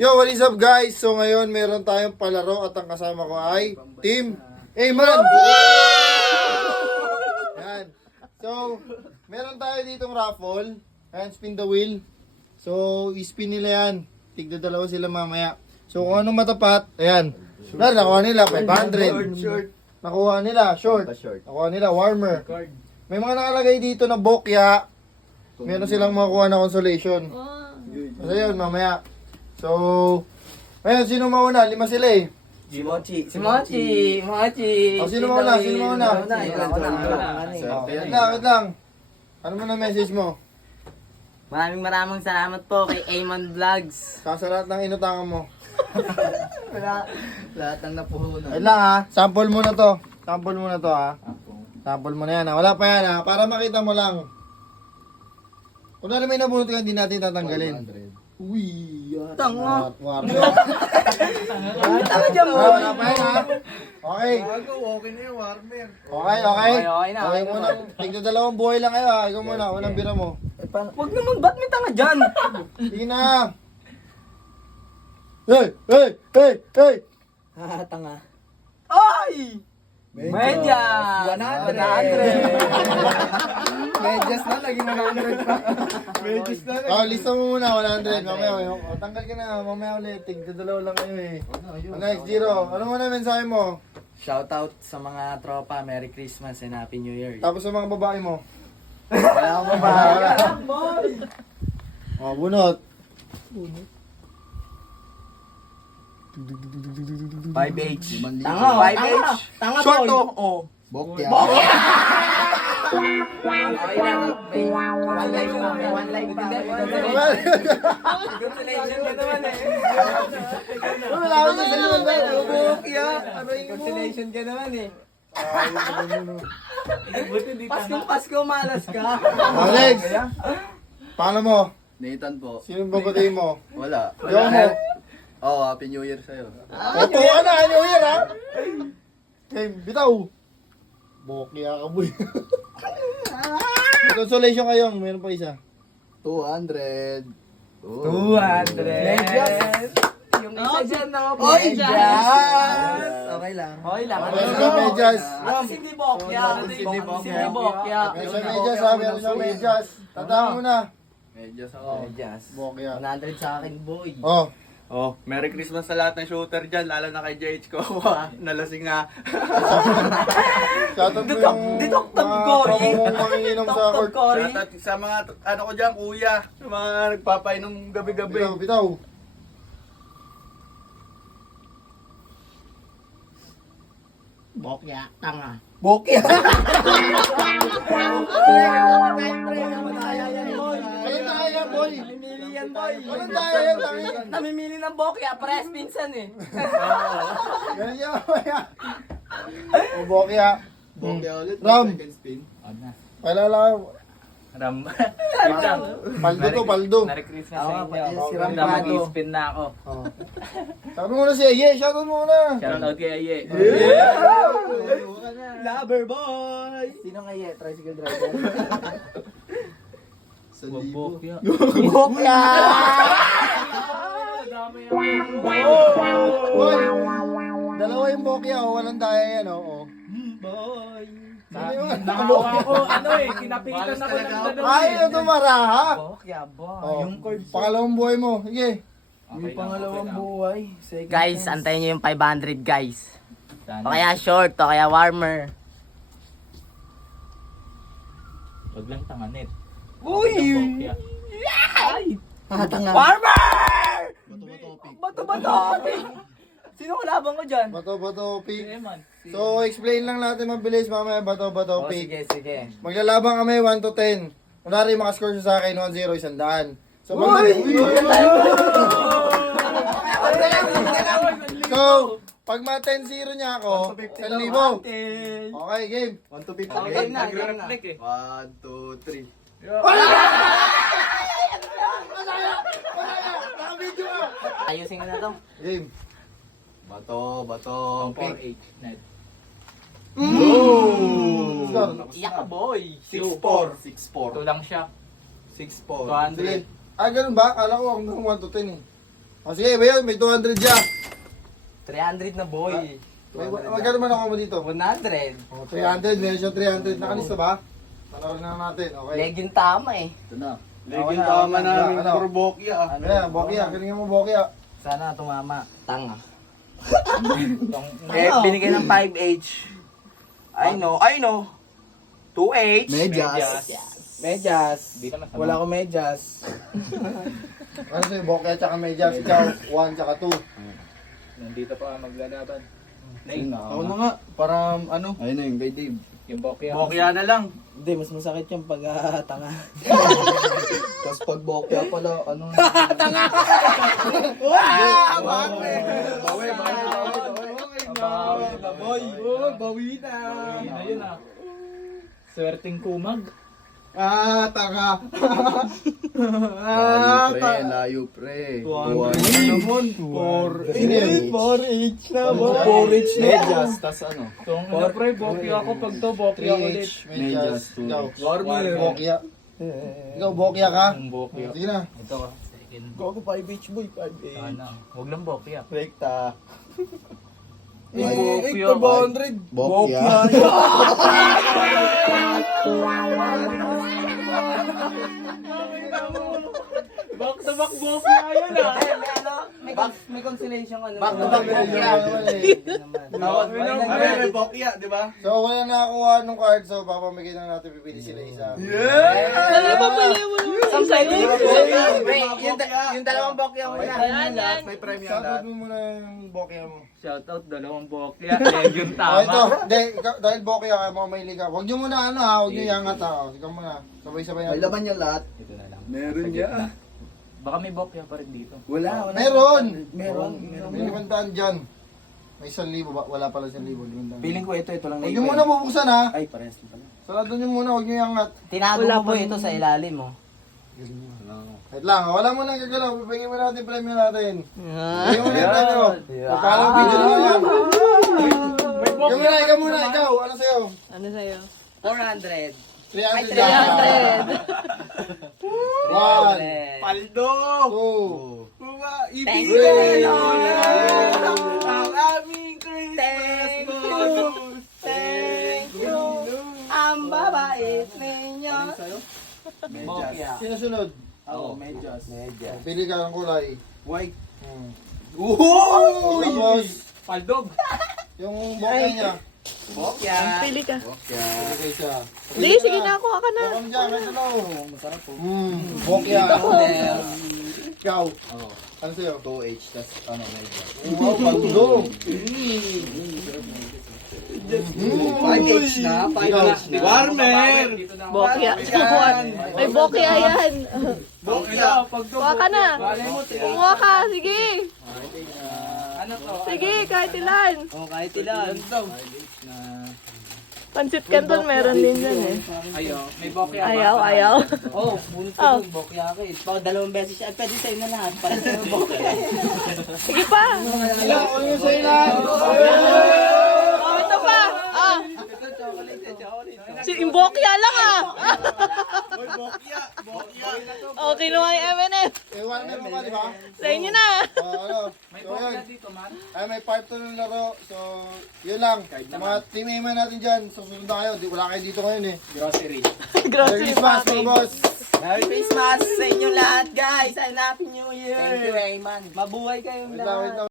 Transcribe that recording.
Yo, what is up guys? So ngayon meron tayong palaro at ang kasama ko ay Team Ayman! Yan. So, meron tayo ditong raffle. Ayan, spin the wheel. So, i-spin nila yan. Tigda dalawa sila mamaya. So, kung anong matapat, ayan. Nakuha nila 500. Nakuha nila short. Nakuha nila warmer. May mga nakalagay dito na bokya. Meron silang makuha na consolation. So, yun, mamaya. So, ngayon, sino mauna? 5 sila eh. Si Mochi. O, sino mauna? Wait lang. Ano mo na message mo? Maraming salamat po kay Ayman Vlogs. Sa lahat ng inutangan mo. Lahat ng napuhunan. Wait lang ha. Sample muna to ha. Sample mo na yan ha. Wala pa yan ha. Para makita mo lang. Kung na may nabunot ka, hindi natin tatanggalin. Uy, yan. Tanga. Warmer. Tanga dyan mo. Wala pa yan ha. Okay. Okay na yung warmer. Okay. Okay na. Okay muna. Tignan dalawang buhay lang kayo ha. Ikaw muna. Unang bira mo. Huwag naman, ba't may tanga dyan? Sige na. Hey! Tanga. Ay! Medyas! 100! Medyas na, naging 100 pa. Medyas na. Oh, lista mo muna, 100. Mamaya, tanggal ka na. Mamaya ulit. Tigda dalawa lang kayo eh. Next, Zero. Ano muna mensahe mo? Shoutout sa mga tropa, Merry Christmas and Happy New Year. Tapos sa mga babae mo. Wala akong babae. Oh, bunot. 5H. Tanga, 5H! Tanga, Short to. Oh. Bokya. Okay lang. One like pa. Consolation ka naman eh. Wala ako sa saliwan ba? Bukya. Consolation ka naman eh. Pasko, malas ka. Alex. Paano mo? Nathan po. Sino babagay mo? Wala. Yo mo. Oh, Happy New Year sa'yo. Opo ka na. Ano yun ha? Okay, bitaw. Bukya ka boy. Consolation kayo. Meron pa isa. 200. 200. Yung isa dyan na po. Okay lang. Okay lang. Meron ka medyas. Hindi bokya. Hindi bokya. Meron siya medyas ha. Meron siya medyas. Tandaan mo na. Medyas ako. Bukya. 100 sa akin, boy. Oh. Oh, Merry Christmas sa lahat ng shooter dyan, lalo na kay JH ko. Nalasing nga. Shoutout mo yung Ditoktog mga Cory. tropa mong manginginom sa Dr. court. Cory. Shoutout sa mga, ano ko dyan, kuya. Sa mga nagpapainom gabi-gabi. Bitaw. Bokya, tanga. Bokya. Walang daya, boy. Namimili yan, boy. Walang daya yan, tangi. Namimili ng bokya, pares minsan eh. Ganun yan, mamaya. O, Bokya. Bokya ulit. Ram. Second spin. Palala. Ram. Paldo to, paldo. Merry Christmas Oo, sa pati inyo. si Ram Ram Pado. mag-spin na ako. Oh. Shoutout muna si Aye. Shoutout muna. Shoutout kay Aye. Lover boy! Sino nga ye? Tricycle driver. Sa libo. Bokya. Boy. Dalawa yung Bokya, oh. Walang daya yan, oh. Boy! Nakawa ako, ano eh, kinapitan ako ng dalawa. Ayaw tumaraha. Bokya boy! Oh. Pangalawang buhay mo. Sige. Yung pangalawang buhay. Guys, antayin nyo yung 500 guys. Sana. O kaya short, o kaya warmer. Wag lang tanganet. Uy! Tanga. Warmer! Bato-bato. Bato! Sino kalaban ko dyan? Bato, pick. Eman. So, explain lang natin mabilis mamaya bato, pick. Sige. Maglalabang kami 1 to 10. Kunwari makascore siya sa akin 1-0, 100. So, pag ma-10-0 niya ako, 1,000. Okay, game. 1 to 50. Okay na. Nagre-reflect eh. 1, 2, 3. Ayusin ko na to. Game. Bato, pick. 4H. Net. Score. Iyak ka boy! 6-4. Ito lang siya. 6-4. 200. Sige. Ah, ganun ba? Kala ko hanggang 1 to 10 eh. O sige, Bayon, may 200 siya. 300 na boy. Magkano man ako mo dito? 100. O, 300, meron siya 300. Nakalista ba? Panoorin na natin, okay. Legend tama eh. Ito na. Legend tama namin, Ano? puro bokya ah. Ano yan, Bokya, galingan mo Bokya. Sana tumama. Tanga. Eh, binigay ng 5H. I know. 2H. Medyas. Wala akong medyas. Ano sa'yo, Bokya tsaka Medyas, ikaw, 1 tsaka 2. Nandito pa maglalaban. Ako na nga. Para ano. Ayun na yung kay Dave. Yung bokya. Bokya na lang. Hindi, mas masakit yung pag tanga. Tapos pag bokya pala, ano? Bawi na. Ayun na. Swerteng kumag. Tanga. Layo pre. naman. 4H na, 4H na. Medyas, tas ano? Kung ano pre, bokya ako pag to, bokya ulit. 3H, Medyas, ikaw. Warmer. Bokya. Ikaw, Bokya ka? Ang bokya. Sige na. Ito ah. Second. Ako 5H boy, 5H. Ano? Huwag lang bokya. Rekta. Bokya. 8,500. Bokya. Back to back bokya yun ah. May consolation ano. Back to back Bokya naman eh. Tawag mo May bokya, di ba? So, wala nakakuha ng card, so papamigay na natin, pipili sila isa. Yung dalawang bokya mo na. May premium Shoutout lahat. mo muna yung Bokya mo. Shoutout, dalawang bokya. Legend Oh, ito. tama. Hindi, dahil Bokya ka, mga mahilig ka. Huwag nyo muna ano ha, huwag nyo iangat ha. Ikaw muna. Sabay-sabay May natin. laman yung lahat. Ito na lang. Meron niya. Baka may bokya pa rin dito. Wala. Meron! Meron. May 500 dyan. May 1,000 ba? Wala pala 1,000. 500. Feeling ko ito lang na Huwag nyo muna bubuksan ha. Ay, parehas din pala. Sarado nyo muna, huwag nyo iangat. Tinago mo po ito sa ilalim mo. Wait lang, wala mo nang gagalaw. Pipigyan mo natin premium natin. Pipigyan mo na yung premium. Magkalang video na yan. Ikaw muna, ikaw. Ano sa'yo? Ano sa'yo? 400. 300 yan. 1, Paldo! 2, Thank you. Ang aming Christmas bonus! Thank you. Ang babait ninyo. Medyas. Sino sunod? Oo, medyas. Medyas. Pili ka ng kulay. White. Tapos, Paldog. yung bokeh niya. Bokya. Pili ka. Pili kayo siya. Di, sige na, kuha ka na. Bokeh dyan, kasi no. Masarap po. Bokeh. Ikaw. Ano sa'yo? 2H, tas ano, medyas. Wow, pagdo. 5H na, 5H na. Warmer! Bokya. May bokya yan. Bokya! Kuha ka na. Kumuha ka, sige. Ano to? Sige, kahit ilan. Oh, kahit ilan. Pansit Canton meron din dyan eh. Ayaw. May bokya ba? Ayaw. Oh, bunot Oh. ko bokya ka eh. Pag dalawang beses siya, pwede sa'yo na lahat. Para sa'yo bokya. Sige pa. Ilang, ano yung sa'yo lang? Oh, ito pa. Yung bokya lang ah. Oh, kinuha yung M&M. Eh, Warner mo ka, di ba? Sa inyo na. Ano? May So, bokya yun. dito, man. Ay, may part 2 ng laro. So, yun lang. Sa mga team member natin dyan, susunod na kayo. Wala kayo dito ngayon eh. Grocery. Merry Grocery Christmas, mga packing. boss! Merry Christmas sa inyo lahat, guys! And Happy New Year! Thank you, Rayman. Mabuhay kayong Wait lang, wait lahat. lang.